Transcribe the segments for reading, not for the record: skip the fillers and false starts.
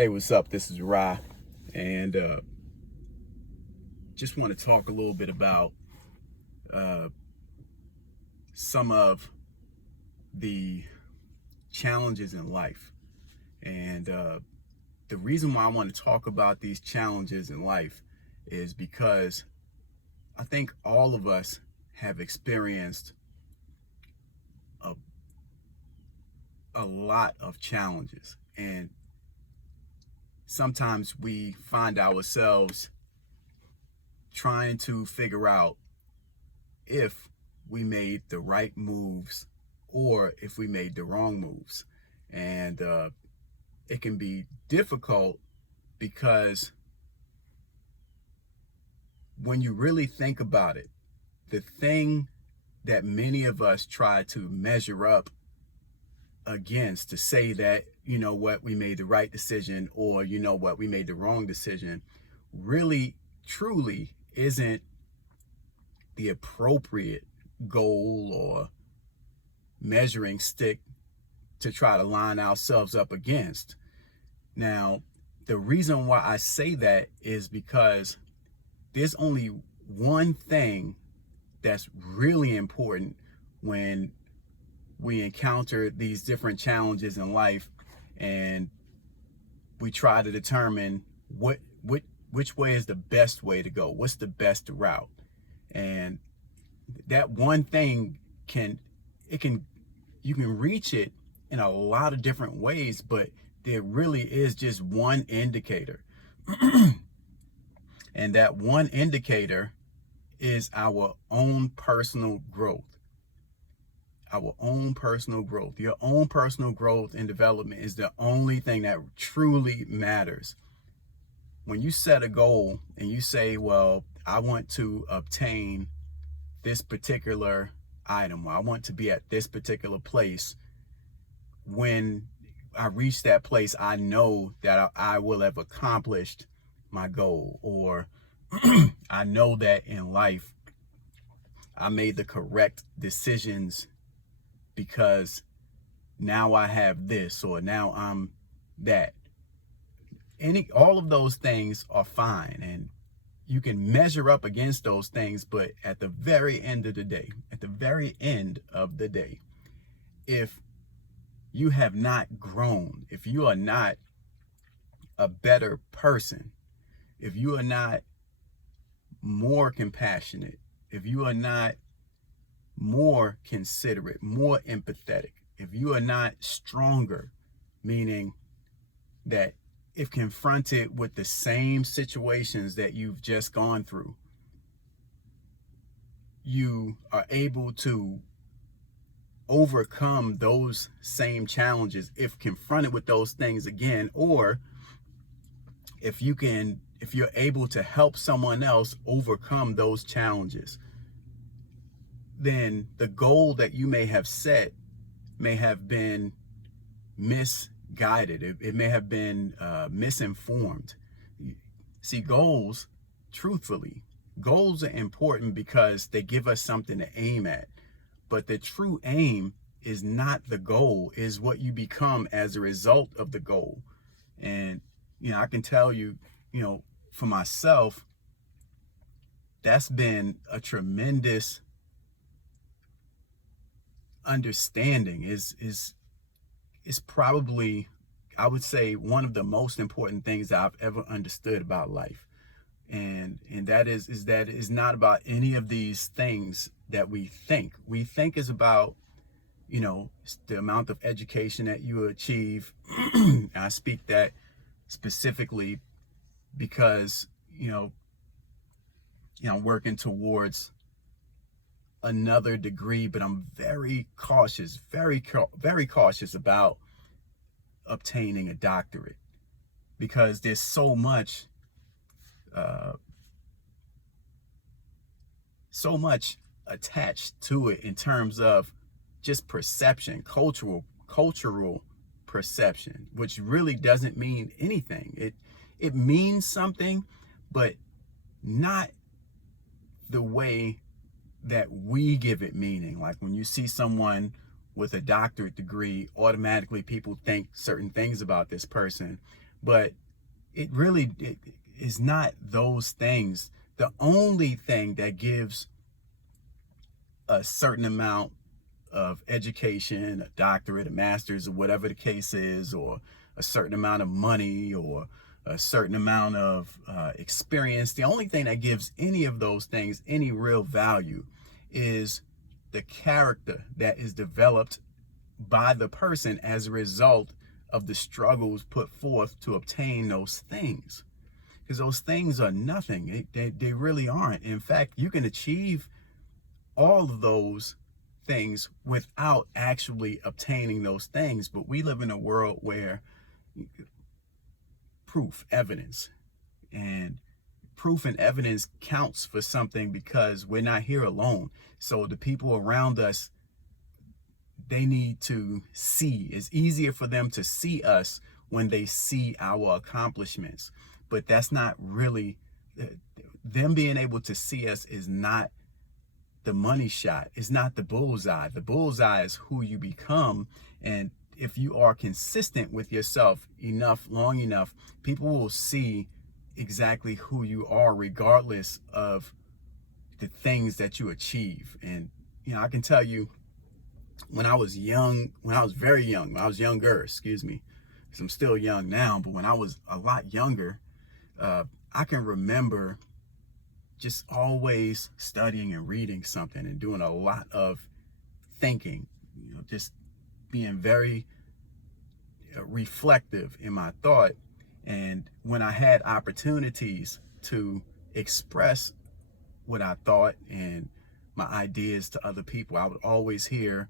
Hey, what's up? This is Rye, and just want to talk a little bit about uh, some of the challenges in life. And the reason why I want to talk about these challenges in life is because I think all of us have experienced a, a lot of challenges. And sometimes we find ourselves trying to figure out if we made the right moves or if we made the wrong moves. And it can be difficult because when you really think about it, the thing that many of us try to measure up against to say that, you know what, we made the right decision, or you know what, we made the wrong decision, really truly isn't the appropriate goal or measuring stick to try to line ourselves up against. Now, the reason why I say that is because there's only one thing that's really important when we encounter these different challenges in life and we try to determine which way is the best way to go, what's the best route. And that one thing you can reach it in a lot of different ways, but there really is just one indicator. And that one indicator is our own personal growth. Our own personal growth. Your own personal growth and development is the only thing that truly matters. When you set a goal and you say, well, I want to obtain this particular item, or I want to be at this particular place, when I reach that place, I know that I will have accomplished my goal, or I know that in life I made the correct decisions because now I have this, or now I'm that. All of those things are fine, and you can measure up against those things, but at the very end of the day, if you have not grown, if you are not a better person, if you are not more compassionate, if you are not more considerate, more empathetic, if you are not stronger, meaning that if confronted with the same situations that you've just gone through, you are able to overcome those same challenges if confronted with those things again, or if you're able to help someone else overcome those challenges, then the goal that you may have set may have been misguided. It may have been misinformed. See, goals are important because they give us something to aim at. But the true aim is not the goal, is what you become as a result of the goal. And, I can tell you, for myself, that's been a tremendous understanding. Is probably, I would say, one of the most important things that I've ever understood about life. And that is that it's not about any of these things that we think. We think is about, the amount of education that you achieve. I speak that specifically because, I'm working towards another degree, but I'm very cautious, very cautious about obtaining a doctorate, because there's so much attached to it in terms of just perception, cultural perception, which really doesn't mean anything. It means something, but not the way that we give it meaning. Like when you see someone with a doctorate degree, automatically people think certain things about this person. But it is not those things. The only thing that gives a certain amount of education, a doctorate, a master's, or whatever the case is, or a certain amount of money, or a certain amount of experience, the only thing that gives any of those things any real value is the character that is developed by the person as a result of the struggles put forth to obtain those things. Because those things are nothing. They really aren't. In fact, you can achieve all of those things without actually obtaining those things. But we live in a world where proof, evidence, and proof and evidence counts for something because we're not here alone. So the people around us, they need to see. It's easier for them to see us when they see our accomplishments. But that's not really, them being able to see us is not the money shot. It's not the bullseye. The bullseye is who you become. And if you are consistent with yourself enough, long enough, people will see exactly who you are, regardless of the things that you achieve. And, I can tell you, when I was young, when I was very young, when I was younger, excuse me, because I'm still young now, but when I was a lot younger, I can remember just always studying and reading something and doing a lot of thinking, just being very reflective in my thought. And when I had opportunities to express what I thought and my ideas to other people, I would always hear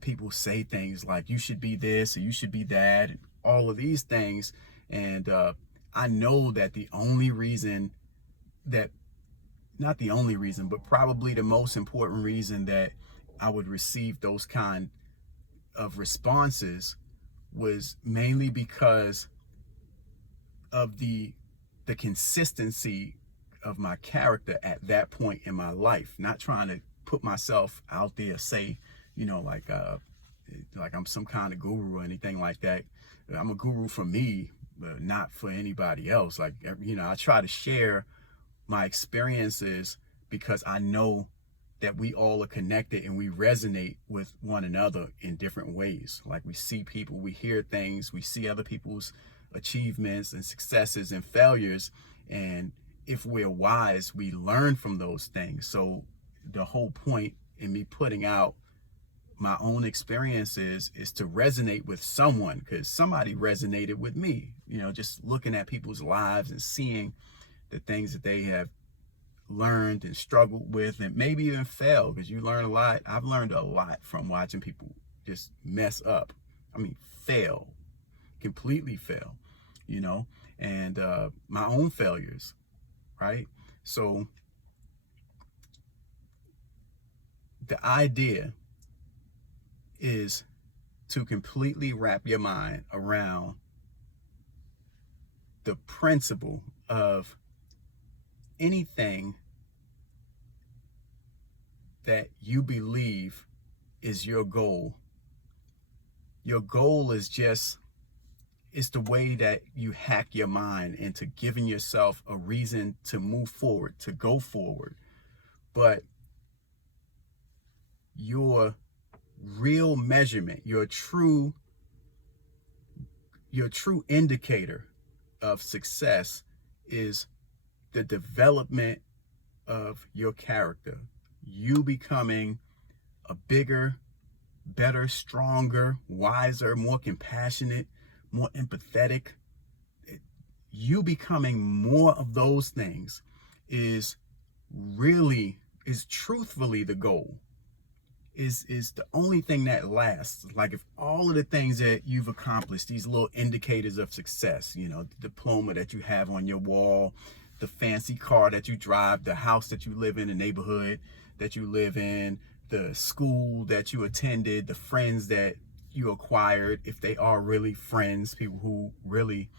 people say things like, you should be this or you should be that, and all of these things. And I know that the only reason that, not the only reason, but probably the most important reason that I would receive those kind of responses was mainly because of the consistency of my character at that point in my life. Not trying to put myself out there, say, like I'm some kind of guru or anything like that. I'm a guru for me, but not for anybody else. Like, I try to share my experiences because I know that we all are connected and we resonate with one another in different ways. Like, we see people, we hear things, we see other people's achievements and successes and failures. And if we're wise, we learn from those things. So the whole point in me putting out my own experiences is to resonate with someone, because somebody resonated with me, just looking at people's lives and seeing the things that they have learned and struggled with, and maybe even failed, because you learn a lot. I've learned a lot from watching people just mess up. Fail, completely fail, and my own failures, right? So the idea is to completely wrap your mind around the principle of anything that you believe is your goal. Your goal is it's the way that you hack your mind into giving yourself a reason to move forward, to go forward. But your real measurement, your true indicator of success is the development of your character. You becoming a bigger, better, stronger, wiser, more compassionate, more empathetic. You becoming more of those things is truthfully the goal. Is the only thing that lasts. Like, if all of the things that you've accomplished, these little indicators of success, the diploma that you have on your wall, the fancy car that you drive, the house that you live in, the neighborhood that you live in, the school that you attended, the friends that you acquired, if they are really friends, people who really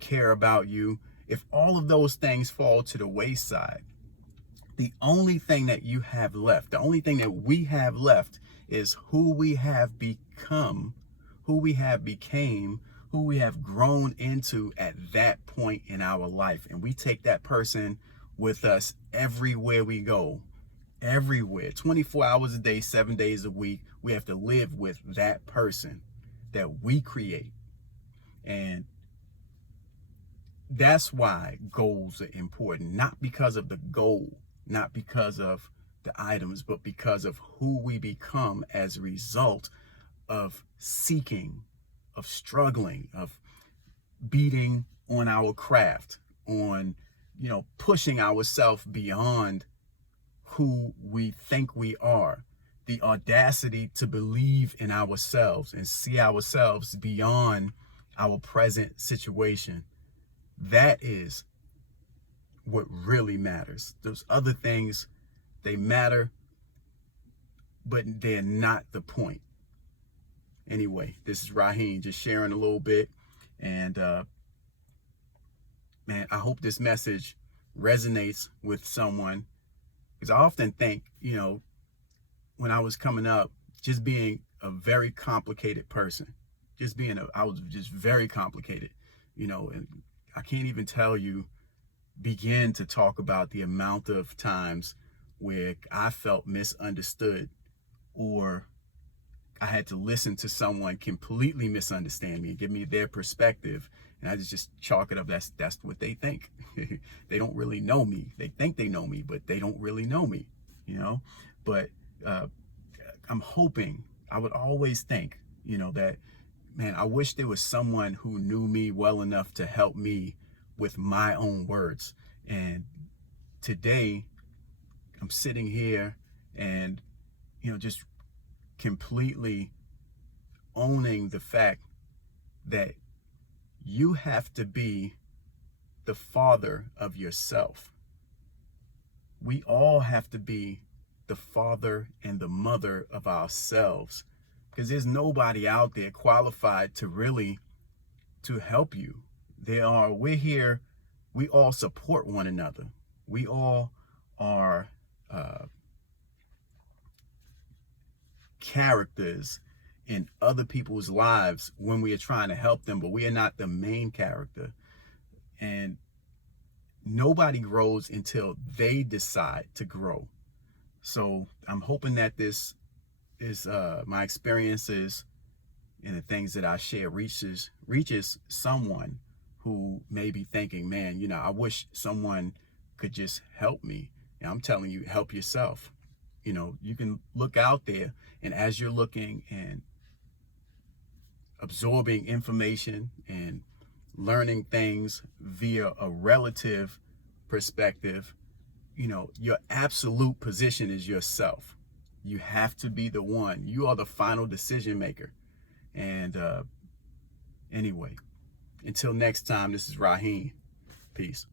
care about you, if all of those things fall to the wayside, the only thing that you have left, the only thing that we have left is who we have become, who we have became, who we have grown into at that point in our life. And we take that person with us everywhere we go, everywhere, 24 hours a day, 7 days a week. We have to live with that person that we create. And that's why goals are important, not because of the goal, not because of the items, but because of who we become as a result of seeking, of struggling, of beating on our craft, on, pushing ourselves beyond who we think we are, the audacity to believe in ourselves and see ourselves beyond our present situation. That is what really matters. Those other things, they matter, but they're not the point. Anyway, this is Raheem just sharing a little bit. And man, I hope this message resonates with someone. Because I often think, when I was coming up, just being a very complicated person, I was just very complicated, and I can't even begin to talk about the amount of times where I felt misunderstood, or I had to listen to someone completely misunderstand me and give me their perspective. And I just chalk it up. That's what they think. They don't really know me. They think they know me, but they don't really know me, But I'm hoping, I would always think, that, man, I wish there was someone who knew me well enough to help me with my own words. And today I'm sitting here and, just completely owning the fact that you have to be the father of yourself. We all have to be the father and the mother of ourselves, because there's nobody out there qualified to help you. We're here, we all support one another. We all are characters in other people's lives when we are trying to help them, but we are not the main character. And nobody grows until they decide to grow. So I'm hoping that this is my experiences and the things that I share reaches someone who may be thinking, man, I wish someone could just help me. And I'm telling you, help yourself. You can look out there, and as you're looking and absorbing information and learning things via a relative perspective, your absolute position is yourself. You have to be the one. You are the final decision maker. And anyway, until next time, this is Raheem. Peace.